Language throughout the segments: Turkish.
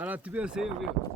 Ara tipe sei viu.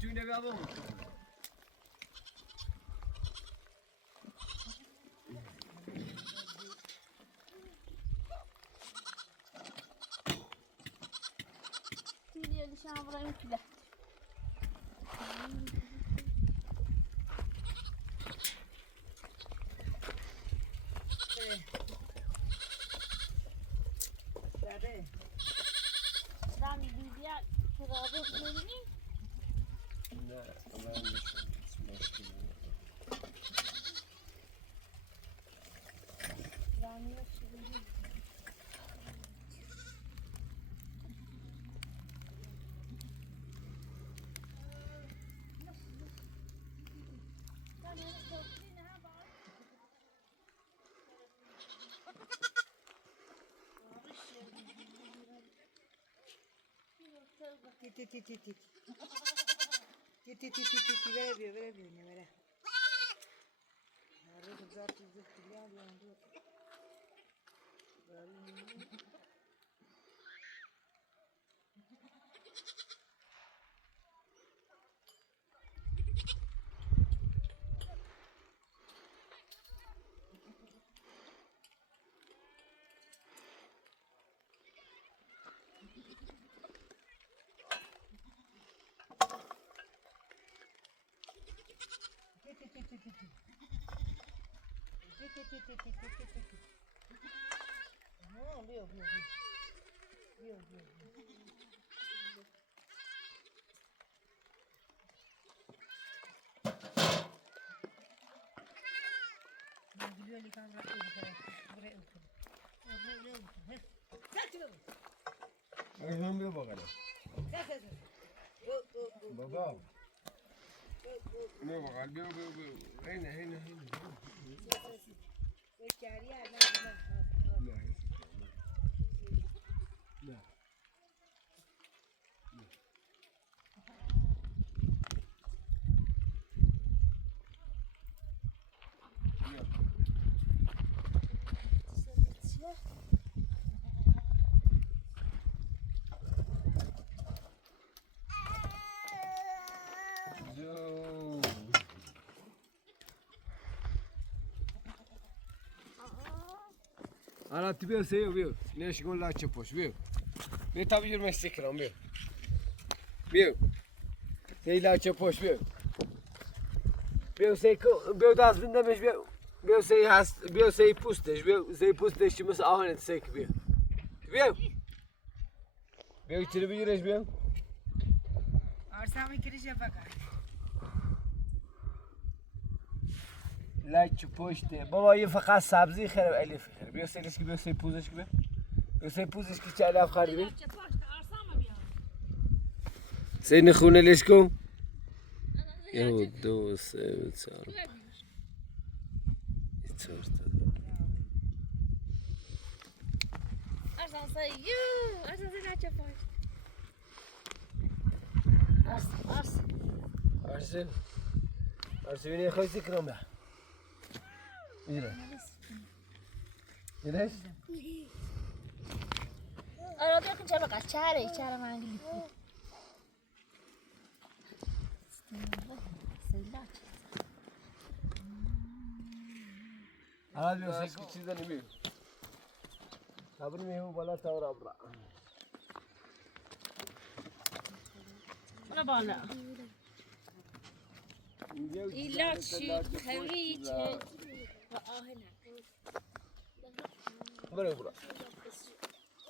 Tu ne avons Tüyleri dışarı buraya tüyle. Daha bir dünya kırabı bölünü. Ne, ben de Ramiye sürüldü. Ayhan bir bakalım. Baba. Ne bakalım? Bir. Heyne. Ne. حالا تو بیا سیو بیا نش کن لاچه پوش بیا بیا تا بیار مستی کنم بیا بیا سی لاچه پوش بیا بیا سی بیا دست بندمش بیا بیا سی هست بیا سی پوستش بیا سی پوستش چی مثل آهنت سیک بیا بیا بیا چی بگیرش بیا آرسامی کریشه فقط لاچه پشته بابا یه فقط سبزی خیره الیف خیره بیا سیلش که بیا سی پوزش که بیا سی پوزش که چه الیف خریدی چه پشت آرسام بیار سی نخونه لیش کن یه دو سه چهار چهار آرسام سایو آرسام سایو چه پشت Arsen. Arsen wanneer ga je zeker om ja? Hier. Hier is? آره بیا کن چه بقى چهره منگلی حالا بیا سیک چیزا نمی. صبر می‌هو بالا تا ور ابرا. انا بالا ایلاچی هویچه و آهنه برو برو.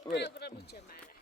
برو بچه ماره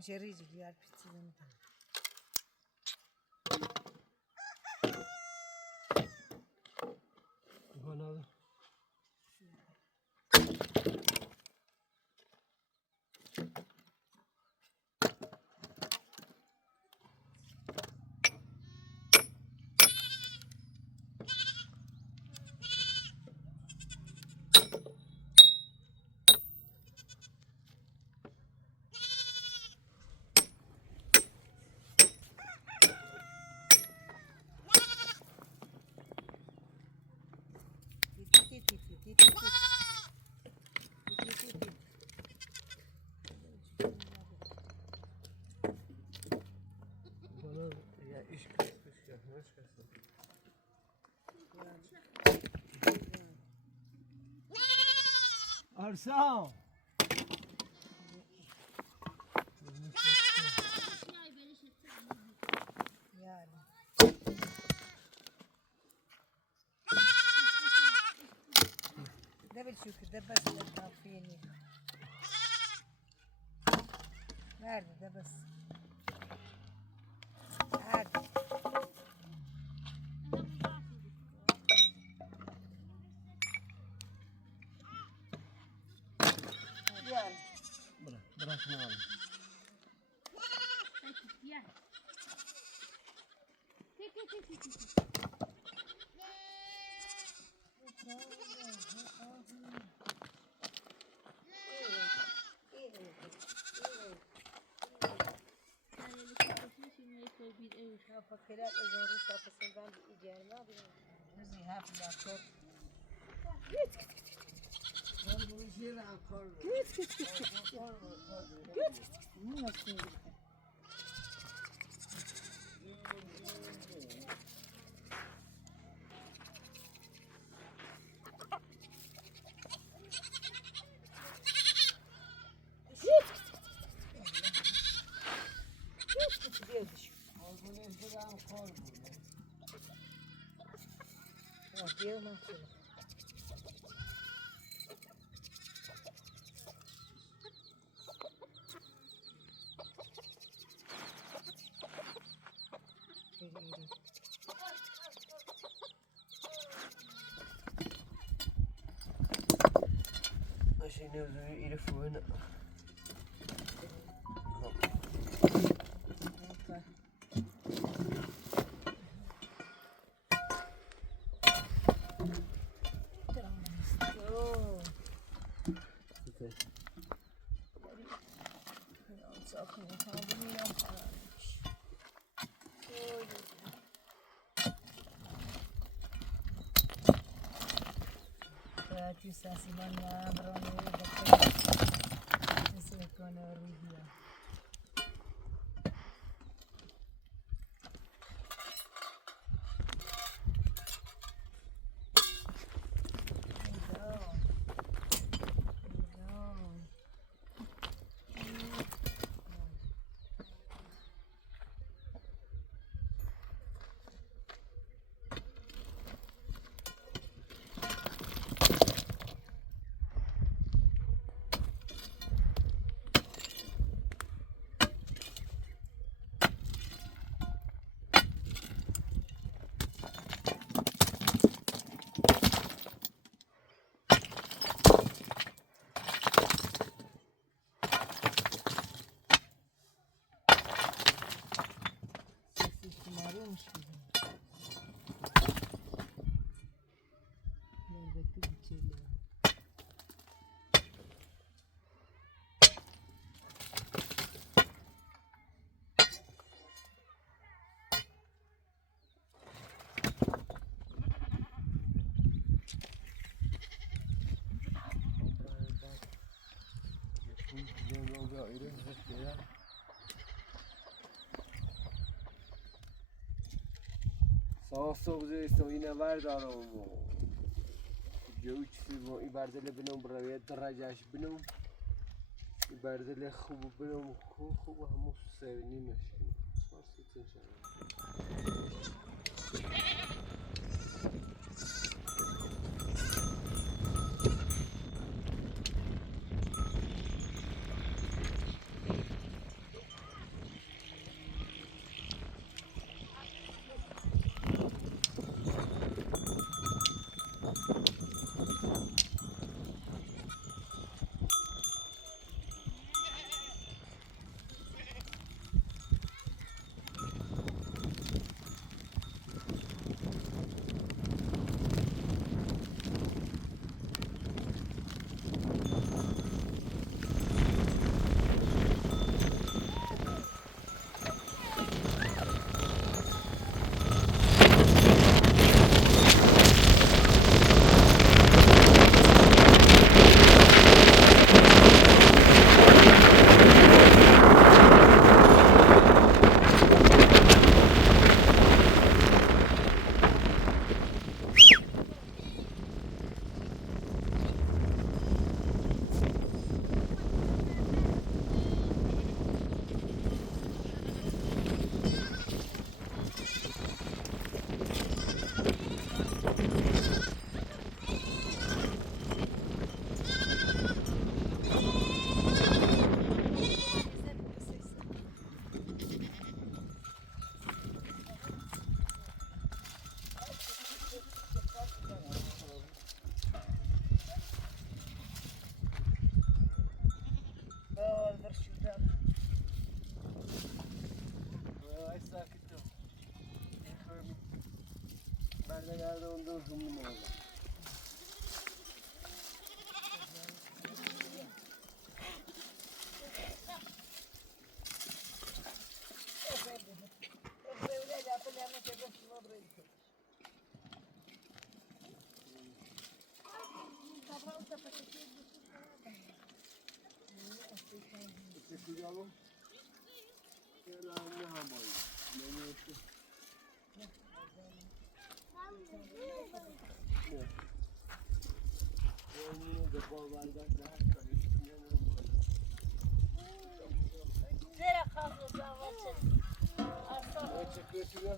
Şerici diğer pizzanın. Bana al. Bana ya iş kısmış ya. Hoş geldin. Arslan. Yani. ده بالشكر ده بس اللي تعرفيني nerede ده بس nerede yani Bırakma abi. Gel. فكرات الزروسة فسلبان بإيجار ما بيها في الأخر Diyor nasıl? عشان يعرفوا هنا. Simanya Brownie This is gonna review. Varmış gibi. Elbette içeriye. صاصو زي سوينا بردارم جوش سيبو يبردل بنوم برايات دراجاش بنوم يبردل خوب بنوم خوب همو سويني مشكلة صاصي تنشان Nerede ondan hımlı mı oldu? Çekiyorum. Şöyle ne hamayı. Ne işte. Oyununu da bol bardakla Nereye kalkıyor zavacı? Çıkıyor.